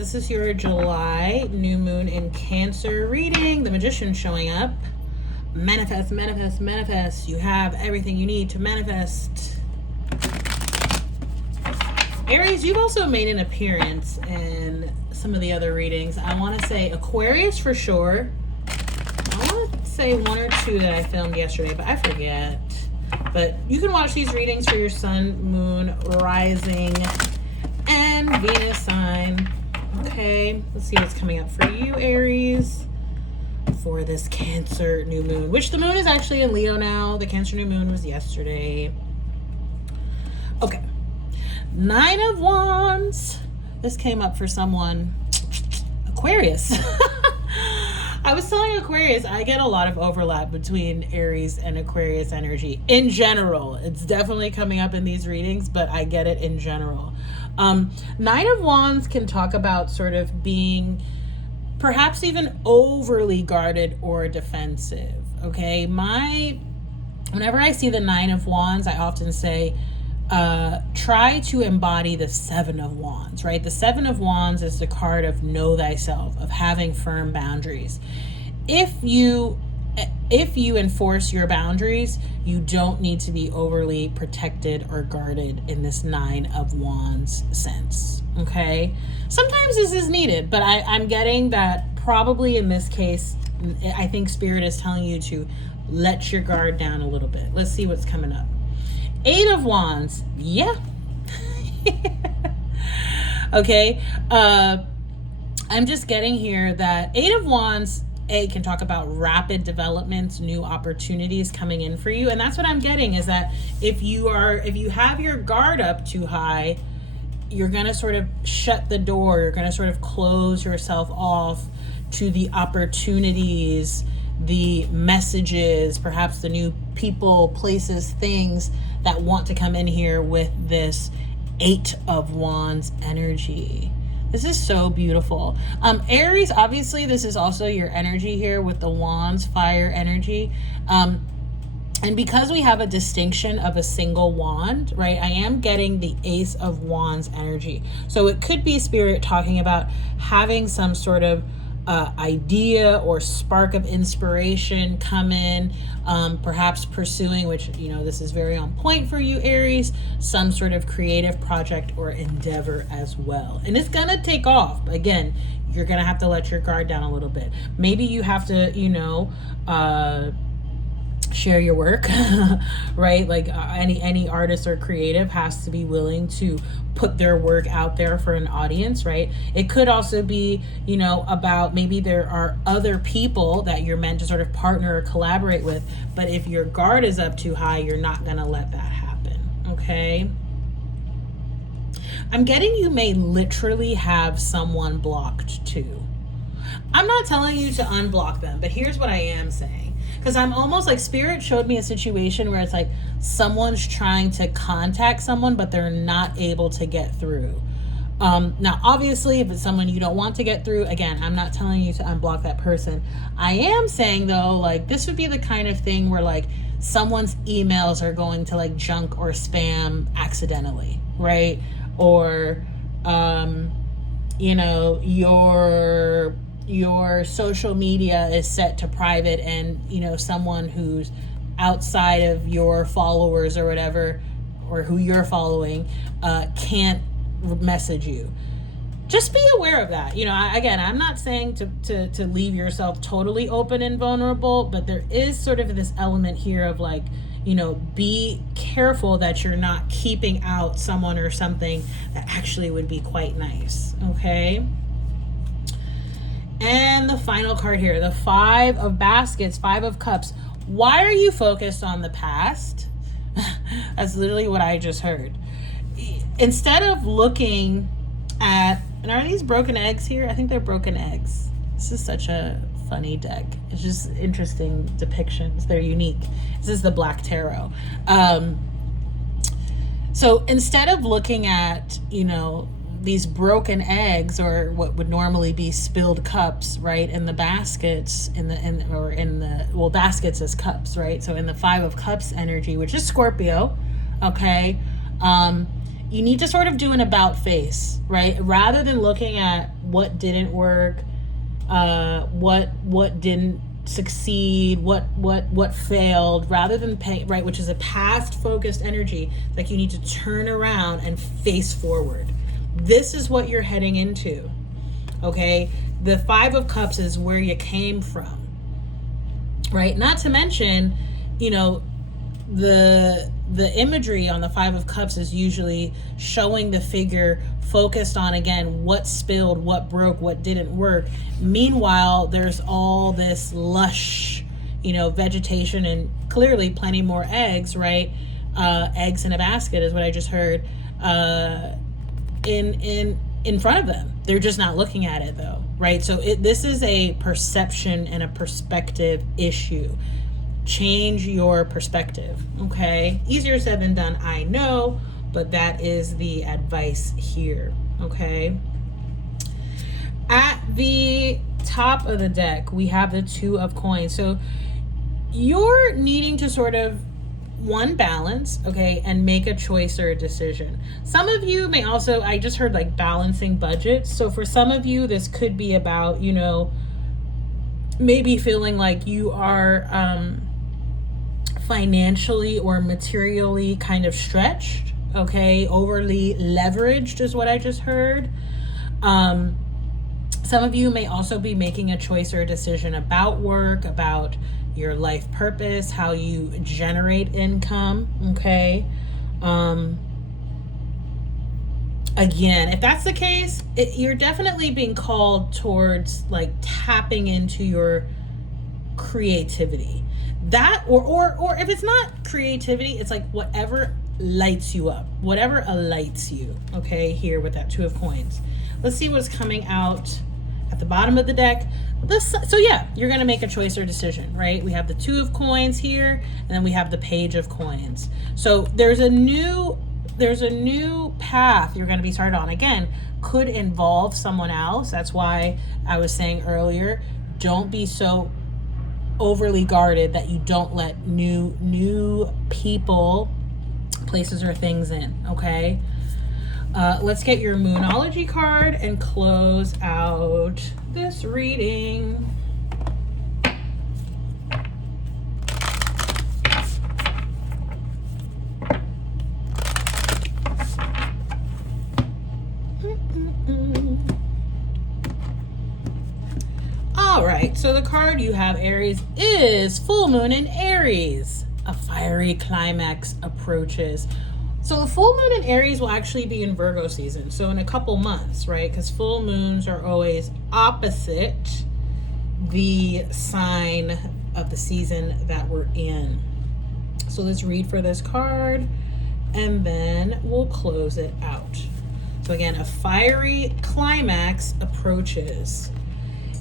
this is your July new moon in Cancer reading. The Magician showing up. Manifest, manifest, manifest. You have everything you need to manifest. Aries, you've also made an appearance in some of the other readings. I want to say Aquarius for sure. I want to say one or two that I filmed yesterday, but I forget. But you can watch these readings for your sun, moon, rising, and Venus sign. Okay, let's see what's coming up for you, Aries, for this Cancer new moon, which the moon is actually in Leo now. The Cancer new moon was yesterday. Okay, 9 of Wands. This came up for someone. Aquarius. I was telling Aquarius, I get a lot of overlap between Aries and Aquarius energy in general. It's definitely coming up in these readings, but I get it in general. 9 of Wands can talk about sort of being perhaps even overly guarded or defensive. Okay, whenever I see the 9 of Wands, I often say, try to embody the 7 of Wands, right? The 7 of Wands is the card of know thyself, of having firm boundaries. If you enforce your boundaries, you don't need to be overly protected or guarded in this 9 of Wands sense, okay? Sometimes this is needed, but I'm getting that probably in this case, I think Spirit is telling you to let your guard down a little bit. Let's see what's coming up. 8 of Wands, yeah. Okay, I'm just getting here that 8 of Wands, can talk about rapid developments, new opportunities coming in for you. And that's what I'm getting, is that if you have your guard up too high, you're going to sort of shut the door. You're going to sort of close yourself off to the opportunities, the messages, perhaps the new people, places, things that want to come in here with this 8 of Wands energy. This is so beautiful. Aries, obviously, this is also your energy here with the Wands, fire energy. And because we have a distinction of a single wand, right, I am getting the Ace of Wands energy. So it could be Spirit talking about having some sort of idea or spark of inspiration come in, perhaps pursuing, which, this is very on point for you, Aries, some sort of creative project or endeavor as well. And it's gonna take off. Again, you're gonna have to let your guard down a little bit. Maybe you have to, share your work, right? Like any artist or creative has to be willing to put their work out there for an audience, right? It could also be, about maybe there are other people that you're meant to sort of partner or collaborate with, but if your guard is up too high, you're not gonna let that happen, okay? I'm getting you may literally have someone blocked too. I'm not telling you to unblock them, but here's what I am saying. Because I'm almost like Spirit showed me a situation where it's like someone's trying to contact someone, but they're not able to get through. Now, obviously, if it's someone you don't want to get through, again, I'm not telling you to unblock that person. I am saying, though, like this would be the kind of thing where like someone's emails are going to like junk or spam accidentally, right? Or, your social media is set to private and, someone who's outside of your followers or whatever, or who you're following, can't message you. Just be aware of that. I'm not saying to leave yourself totally open and vulnerable, but there is sort of this element here of like, be careful that you're not keeping out someone or something that actually would be quite nice. Okay. And the final card here, the 5 of Baskets, 5 of Cups. Why are you focused on the past? That's literally what I just heard. Instead of looking at, and are these broken eggs here? I think they're broken eggs. This is such a funny deck. It's just interesting depictions. They're unique. This is the Black Tarot. So instead of looking at, these broken eggs or what would normally be spilled cups, right, in the baskets, baskets as cups, right? So in the 5 of Cups energy, which is Scorpio, okay, you need to sort of do an about face, right? Rather than looking at what didn't work, what didn't succeed, what failed, rather than pay, right, which is a past focused energy. Like you need to turn around and face forward. This is what you're heading into. Okay? The 5 of Cups is where you came from. Right? Not to mention, you know, the imagery on the 5 of Cups is usually showing the figure focused on, again, what spilled, what broke, what didn't work. Meanwhile, there's all this lush, you know, vegetation and clearly plenty more eggs, right? Eggs in a basket is what I just heard, in front of them. They're just not looking at it though, right? So this is a perception and a perspective issue. Change your perspective, okay? Easier said than done, I know, but that is the advice here, okay? At the top of the deck, we have the 2 of Coins. So you're needing to sort of, one, balance, okay, and make a choice or a decision. Some of you may also, I just heard like balancing budgets. So for some of you, this could be about, you know, maybe feeling like you are financially or materially kind of stretched, okay, overly leveraged is what I just heard. Some of you may also be making a choice or a decision about work, about your life purpose, how you generate income, okay? Again, if that's the case, you're definitely being called towards like tapping into your creativity. That or if it's not creativity, it's like whatever lights you up, whatever alights you, okay, here with that 2 of Coins. Let's see what's coming out at the bottom of the deck. So yeah, you're going to make a choice or decision, right? We have the 2 of Coins here, and then we have the Page of Coins. So there's a new path you're going to be started on. Again, could involve someone else. That's why I was saying earlier, don't be so overly guarded that you don't let new people, places, or things in, okay? Let's get your Moonology card and close out this reading. All right, so the card you have, Aries, is Full Moon in Aries. A fiery climax approaches. So the full moon in Aries will actually be in Virgo season. So in a couple months, right? Because full moons are always opposite the sign of the season that we're in. So let's read for this card and then we'll close it out. So again, a fiery climax approaches.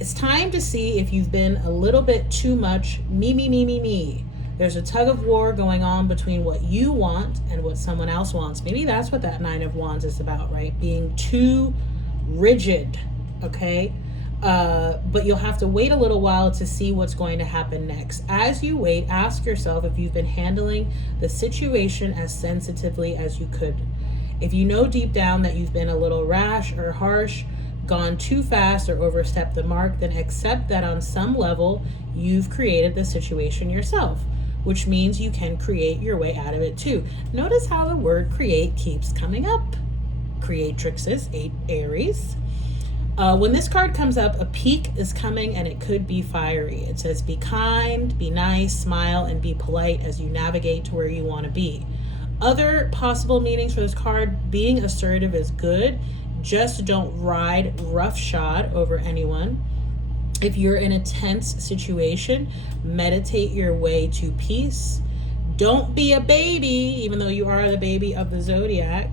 It's time to see if you've been a little bit too much me. There's a tug of war going on between what you want and what someone else wants. Maybe that's what that 9 of Wands is about, right? Being too rigid, okay? But you'll have to wait a little while to see what's going to happen next. As you wait, ask yourself if you've been handling the situation as sensitively as you could. If you know deep down that you've been a little rash or harsh, gone too fast or overstepped the mark, then accept that on some level you've created the situation yourself, which means you can create your way out of it too. Notice how the word create keeps coming up. Creatrixes, Aries. When this card comes up, a peak is coming and it could be fiery. It says be kind, be nice, smile, and be polite as you navigate to where you want to be. Other possible meanings for this card, being assertive is good. Just don't ride roughshod over anyone. If you're in a tense situation, meditate your way to peace. Don't be a baby, even though you are the baby of the zodiac.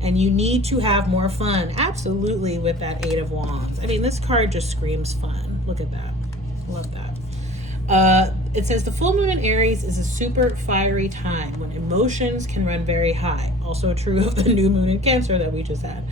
And you need to have more fun. Absolutely, with that 8 of Wands. I mean, this card just screams fun. Look at that. Love that. it says the full moon in Aries is a super fiery time when emotions can run very high. Also true of the new moon in Cancer that we just had,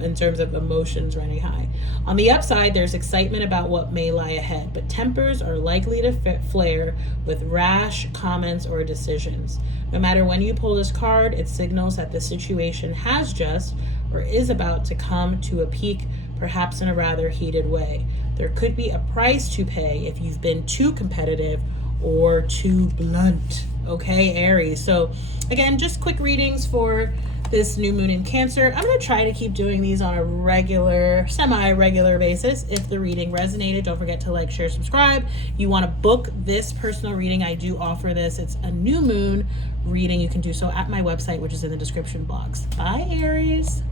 in terms of emotions running high. On the upside, there's excitement about what may lie ahead, but tempers are likely to flare with rash comments or decisions. No matter when you pull this card, it signals that the situation has just or is about to come to a peak, perhaps in a rather heated way. There could be a price to pay if you've been too competitive or too blunt. Okay, Aries. So again, just quick readings for this new moon in Cancer. I'm going to try to keep doing these on a regular, semi-regular basis. If the reading resonated, don't forget to like, share, subscribe. You want to book this personal reading, I do offer this. It's a new moon reading. You can do so at my website, which is in the description box. Bye, Aries.